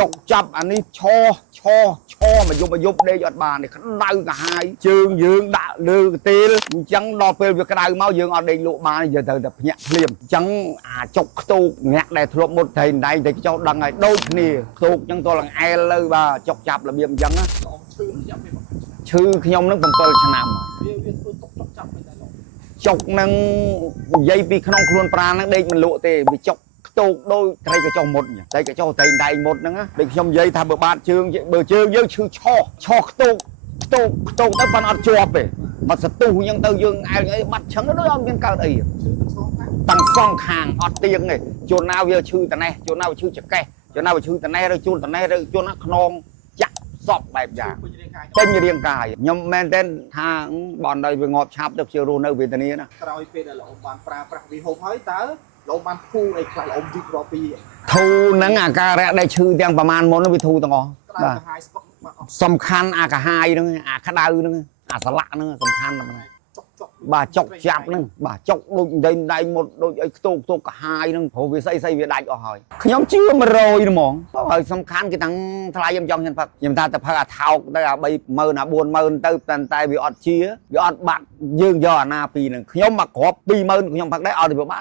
ចុកចាប់អានេះឈមកយប់ដេកអត់បាននេះក្តៅកាហាយជើងយើងដាក់លើកទេលអញ្ចឹងដល់ពេលវាក្តៅមកយើងអត់ដេកលក់បានយើងត្រូវតែភ្ញាក់ភ្លាមអញ្ចឹងអាចុកខ្ទូកញាក់ដែលធ្លាប់មុតថៃដៃតែចុះដឹងហើយដូចគ្នាខ្ទូកអញ្ចឹងទល់នឹងអែលលើបាទចុកចាប់របៀបអញ្ចឹងណាឈឺខ្ញុំនឹង7ឆ្នាំហើយវាធ្វើទុកចុកចាប់មិនដែរចុកនឹងនិយាយពីក្នុងខ្លួនប្រាណហ្នឹងដេកមិនលក់ទេវាចុកខ្ទូកដូចត្រីកញ្ចុះមុតត្រីកញ្ចុះតែដៃមុតហ្នឹងដូចខ្ញុំនិយាយថាបើបាតជើងបើជើងយើងឈឺឆោខ្ទូកទៅប៉ុន្តែអត់ជាប់ទេមកសទុះអញ្ចឹងទៅយើងអែលអីបាត់ឈឹងដូចអត់មានកើតអីតាំងសងខាងអត់ទៀងទេជួនណាវាឈឺត្នេះជួនណាវាឈឺចកេះជួនណាវាឈឺត្នេះឬជួនត្នេះឬជួនណាខ្នងចាក់សពបែបយ៉ាងពេញរាងកាយខ្ញុំមែនតែថាបនដោយវាងាប់ឆាប់ទៅជារស់នៅវេទនាណាក្រោយពេលដែលលោកបានប្រើប្រាស់វិហូបហើយតើលោកបានធូរអីខ្លះលោកយឺតរាប់ពីធូរហ្នឹងអាការៈដែលឈឺទាំងប្រមាណមុនវាធូរទាំងអស់បាទសំខាន់អាកាហាយហ្នឹងអាក្តៅហ្នឹងអាស្លាក់ហ្នឹងសំខាន់ហ្នឹងបាទចុកចាប់ហ្នឹងបាទចុកដូចដៃមុតដូចអីខ្ទូកកាហាយហ្នឹងព្រោះវាស្អីវាដាច់អស់ហើយខ្ញុំជឿ100ហ្មងហើយសំខាន់គេទាំងថ្លៃខ្ញុំចង់ហ៊ានផឹកខ្ញុំថាទៅផឹកអាថោកទៅអា30000អា40000ទៅតែវាអត់ជាវាអត់បាត់យើងយកអាណាពីហ្នឹងខ្ញុំមកគ្រាប់20000ខ្ញុំផឹកដែរឲ្យទៅវាបាត់